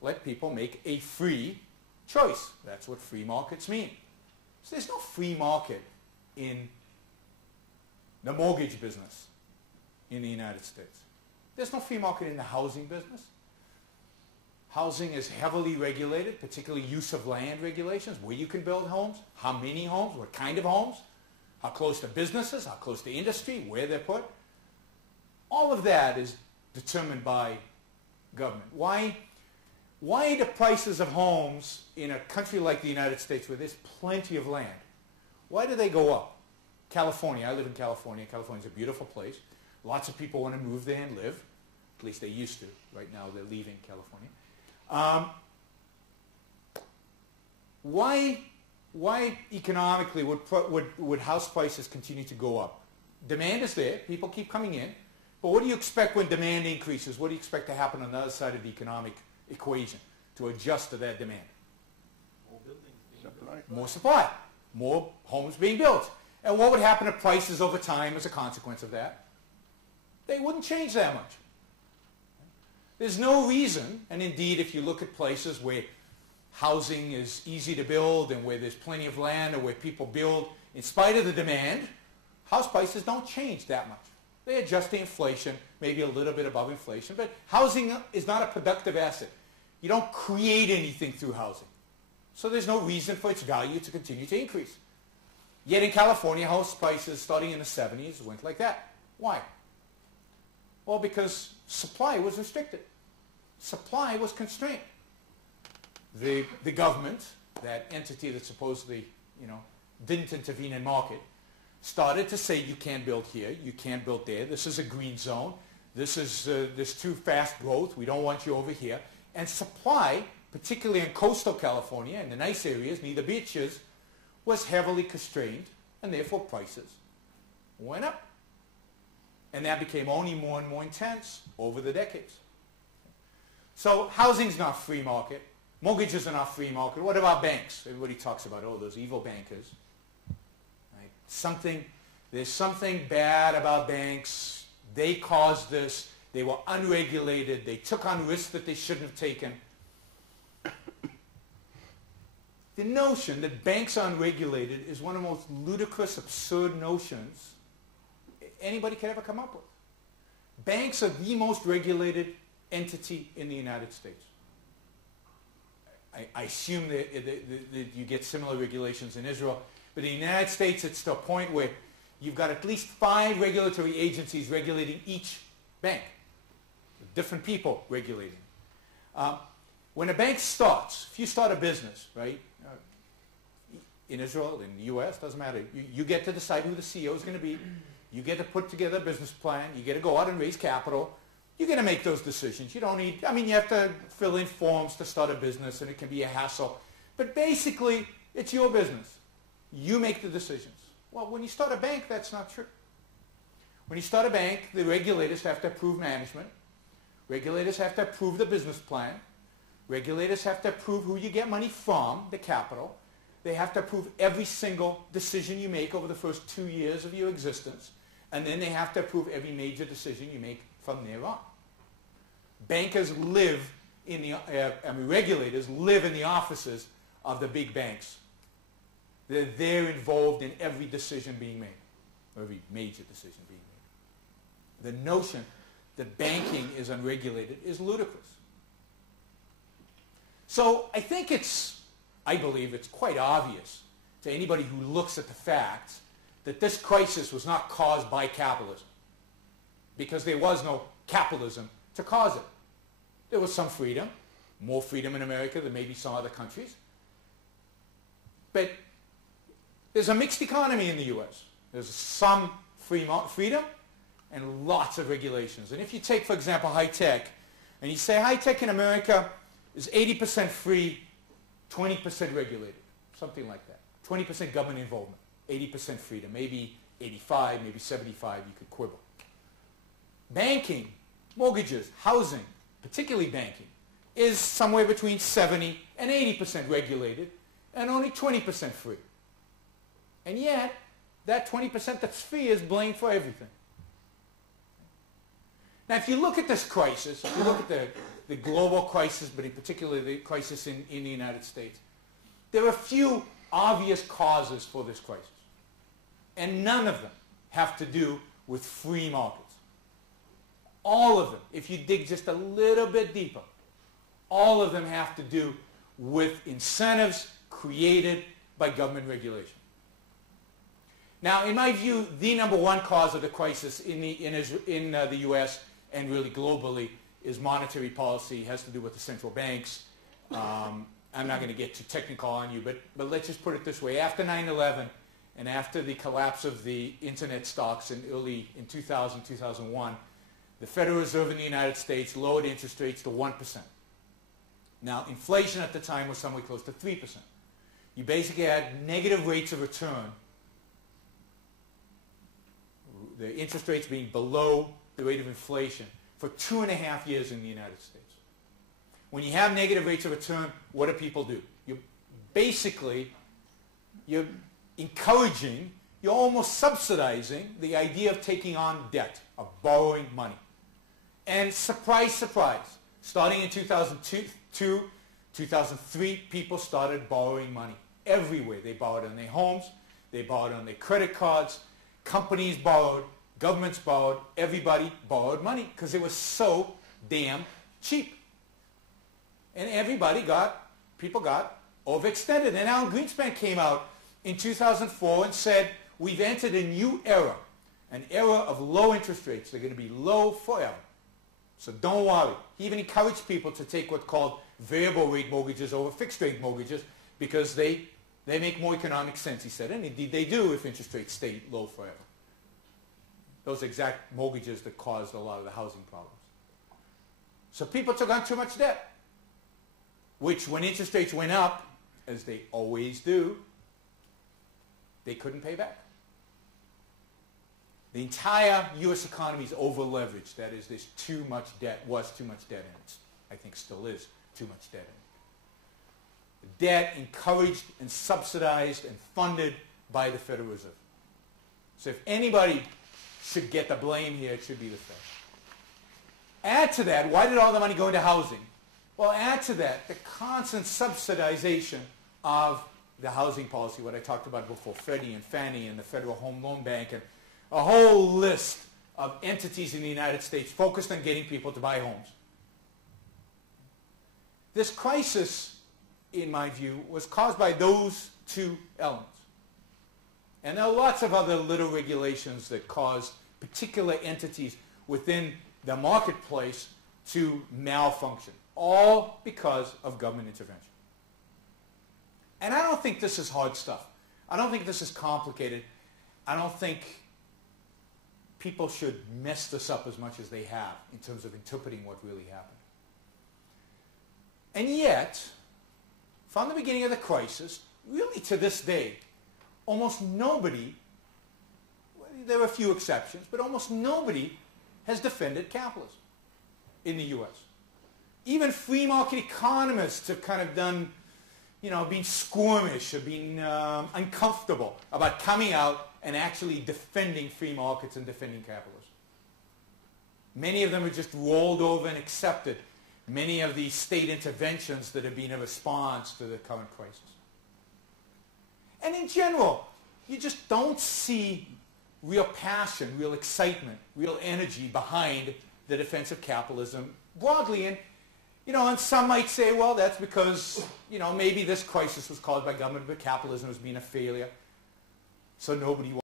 let people make a free choice. That's what free markets mean. So there's no free market in the mortgage business in the United States. There's no free market in the housing business. Housing is heavily regulated, particularly use of land regulations, where you can build homes, how many homes, what kind of homes, how close to businesses, how close to industry, where they're put. All of that is determined by government. Why the prices of homes in a country like the United States where there's plenty of land, why do they go up? California, I live in California. California's a beautiful place. Lots of people want to move there and live. At least they used to. Right now they're leaving California. Why economically would house prices continue to go up? Demand is there. People keep coming in. But what do you expect when demand increases? What do you expect to happen on the other side of the economic equation to adjust to that demand? More buildings being built. More supply. More homes being built. And what would happen to prices over time as a consequence of that? They wouldn't change that much. There's no reason, and indeed if you look at places where housing is easy to build and where there's plenty of land or where people build in spite of the demand, house prices don't change that much. They adjust to inflation, maybe a little bit above inflation, but housing is not a productive asset. You don't create anything through housing. So there's no reason for its value to continue to increase. Yet in California, house prices starting in the 70s went like that. Why? Well, because supply was restricted. Supply was constrained. The government, that entity that supposedly, didn't intervene in market, started to say you can't build here, you can't build there, this is a green zone, there's too fast growth, we don't want you over here. And supply, particularly in coastal California, in the nice areas, near the beaches, was heavily constrained, and therefore prices went up. And that became only more and more intense over the decades. So housing's not free market. Mortgages are not free market. What about banks? Everybody talks about, oh, those evil bankers. Right? There's something bad about banks. They caused this. They were unregulated. They took on risks that they shouldn't have taken. The notion that banks are unregulated is one of the most ludicrous, absurd notions anybody could ever come up with. Banks are the most regulated entity in the United States. I assume that you get similar regulations in Israel, but in the United States it's to a point where you've got at least 5 regulatory agencies regulating each bank. Different people regulating. When a bank starts, if you start a business, right, in Israel, in the US, doesn't matter, you get to decide who the CEO is going to be. You get to put together a business plan. You get to go out and raise capital. You get to make those decisions. You don't need, you have to fill in forms to start a business, and it can be a hassle. But basically, it's your business. You make the decisions. Well, when you start a bank, that's not true. When you start a bank, the regulators have to approve management. Regulators have to approve the business plan. Regulators have to approve who you get money from, the capital. They have to approve every single decision you make over the first 2 years of your existence. And then they have to approve every major decision you make from there on. Bankers live in the, regulators live in the offices of the big banks. They're involved in every decision being made, or every major decision being made. The notion that banking is unregulated is ludicrous. So I believe it's quite obvious to anybody who looks at the facts that this crisis was not caused by capitalism, because there was no capitalism to cause it. There was some freedom, more freedom in America than maybe some other countries. But there's a mixed economy in the US. There's some freedom and lots of regulations. And if you take, for example, high tech, and you say high tech in America is 80% free, 20% regulated, something like that. 20% government involvement, 80% freedom, maybe 85, maybe 75, you could quibble. Banking, mortgages, housing, particularly banking, is somewhere between 70 and 80% regulated and only 20% free. And yet, that 20% that's free is blamed for everything. Now, if you look at this crisis, if you look at the global crisis, but in particular the crisis in the United States. There are a few obvious causes for this crisis, and none of them have to do with free markets. All of them, if you dig just a little bit deeper, all of them have to do with incentives created by government regulation. Now, in my view, the number one cause of the crisis in the U.S. and really globally is monetary policy. It has to do with the central banks. I'm not going to get too technical on you, but let's just put it this way. After 9/11 and after the collapse of the internet stocks in 2000, 2001, the Federal Reserve in the United States lowered interest rates to 1%. Now, inflation at the time was somewhere close to 3%. You basically had negative rates of return, the interest rates being below the rate of inflation for 2.5 years in the United States. When you have negative rates of return, what do people do? You're encouraging, you're almost subsidizing the idea of taking on debt, of borrowing money. And surprise, surprise, starting in 2002, 2003, people started borrowing money everywhere. They borrowed on their homes, they borrowed on their credit cards, companies borrowed, governments borrowed, everybody borrowed money because it was so damn cheap. And people got overextended. And Alan Greenspan came out in 2004 and said, we've entered a new era, an era of low interest rates. They're going to be low forever. So don't worry. He even encouraged people to take what's called variable rate mortgages over fixed rate mortgages because they make more economic sense, he said. And indeed they do if interest rates stay low forever. Those exact mortgages that caused a lot of the housing problems. So people took on too much debt, which when interest rates went up, as they always do, they couldn't pay back. The entire U.S. economy is over-leveraged. That is, there's too much debt, was too much debt in it. I think still is too much debt in it. The debt encouraged and subsidized and funded by the Federal Reserve. So if anybody should get the blame here, it should be the Fed. Add to that, why did all the money go into housing? Well, add to that the constant subsidization of the housing policy, what I talked about before, Freddie and Fannie and the Federal Home Loan Bank and a whole list of entities in the United States focused on getting people to buy homes. This crisis, in my view, was caused by those two elements. And there are lots of other little regulations that caused particular entities within the marketplace to malfunction, all because of government intervention. And I don't think this is hard stuff. I don't think this is complicated. I don't think people should mess this up as much as they have in terms of interpreting what really happened. And yet, from the beginning of the crisis, really to this day, almost nobody, there are a few exceptions, but almost nobody has defended capitalism in the U.S. Even free market economists have kind of done, been squirmish or been uncomfortable about coming out and actually defending free markets and defending capitalism. Many of them have just rolled over and accepted many of the state interventions that have been a response to the current crisis. And in general, you just don't see real passion, real excitement, real energy behind the defense of capitalism broadly. And, and some might say, well, that's because, maybe this crisis was caused by government, but capitalism has been a failure, so nobody